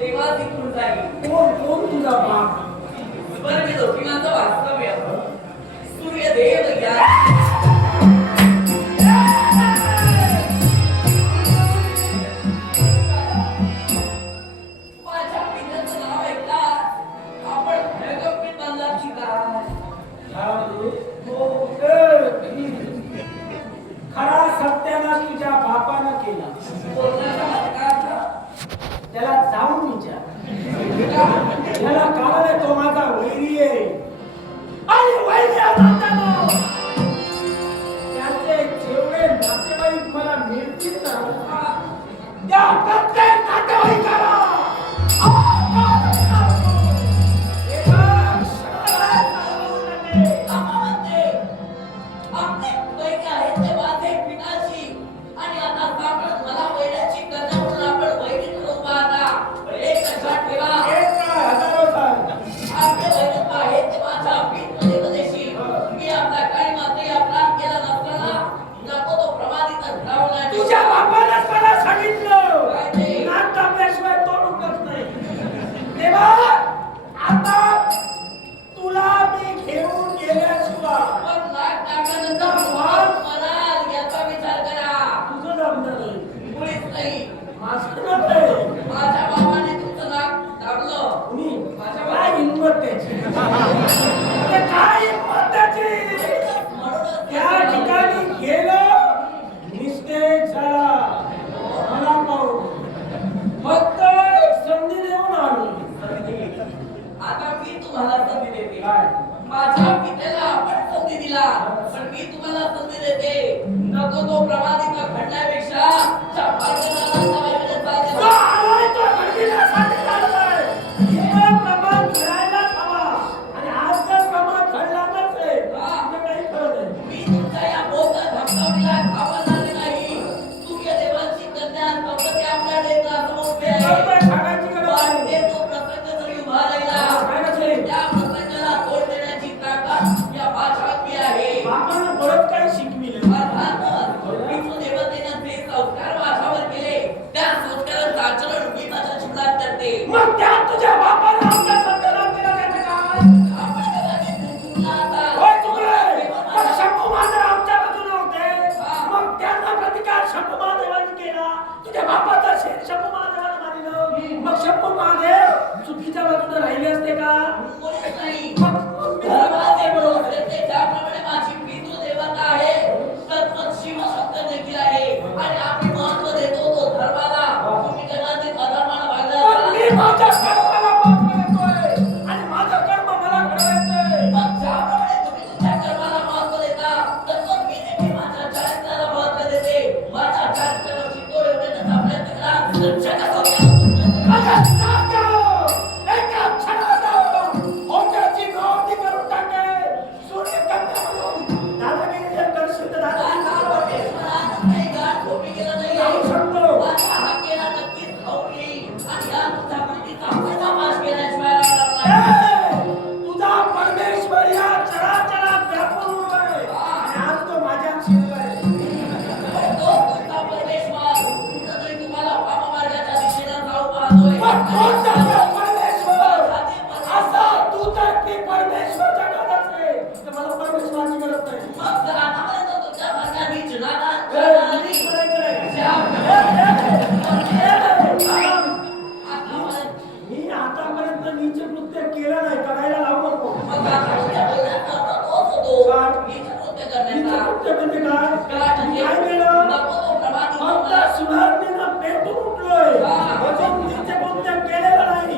तेव्हा ती खुश झाली. कोण तुझा बाप? स्वर्ग जोतिनाचं वास्तव्य सूर्यदेव या माझ्या पित्याचं नाव ऐकला आपण भयगंभीर बनला शिका. खरा सत्यानाश तुझ्या बापानं केला. त्याला जाऊन विचार. त्याला कळलं तो माझा वैरी आहे आणि वैरी असताना त्याचे जेवढे नातेवाईक मला मिळतील ना त्या प्रत्येक नातेवाईकाला माझ्या पित्याला आपण संधी दिला पण मी तुम्हाला संधी देते. नको तो प्रमादित घडण्यापेक्षा मी तुमच्या या बोलता धमकावणीला घाबरणार नाही. सूर्यदेवांची कन्या संपत्ती आपल्या नेत्रासमोर उभी आहे. तो प्रसंग जरी उभा राहिला त्या प्रसंगाला तोड देण्याची ताकद या भाषात आहे. बापानं परत काय शिकविलं? देवतेनं जे संस्कार माझ्यावर केले त्या संस्कारांचं आचरण मी माझ्या जीवनात करते. मग त्या तुझ्या बापानं आमच्या सत्यानाश केला त्याचं काय? आपण कदाचित चुकला असाल. होय चुकलोय. पण शंभू महादेव आमच्या बाजूने होते. मग त्यांना प्रतिकार शंभू महादेवाने केला. तुझ्या बापाचा शेत शंभू महादेवाने मारिलं. मग शंभू महादेव चुकीच्या बाजूने राहिले असते का? मुळीच नाही. मग धर्माचे बरोबर ते ज्याप्रमाणे माझी पितृ देवता आहे तद्वत शिवशक्त देखील आहे आणि आम्ही महत्व देतो तो धर्माला. तुम्ही कदाचित अधर्माला भागला पण मी माझ्या कर्माला महत्त्व देतोय आणि माझं कर्म मला घडवायचंय. मग ज्याप्रमाणे तुम्ही तुमच्या कर्माला महत्व देता तद्वत मी देखील माझ्या चारित्र्याला महत्व देते. माझ्या चारित्र्यावर शिकतो एवढ्यातच आपल्या तिकडा संशय कसं सुधारणेला पेटून उठलोय. अजून नीचे कोणत्या केलेलं नाही.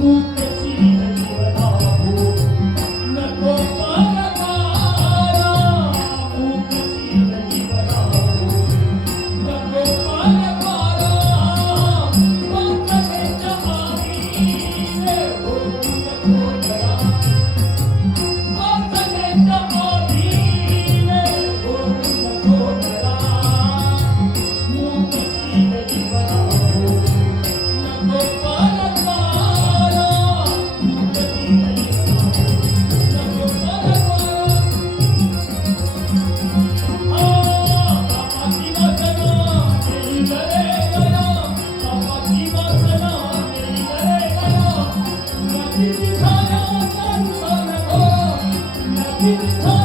Thank you.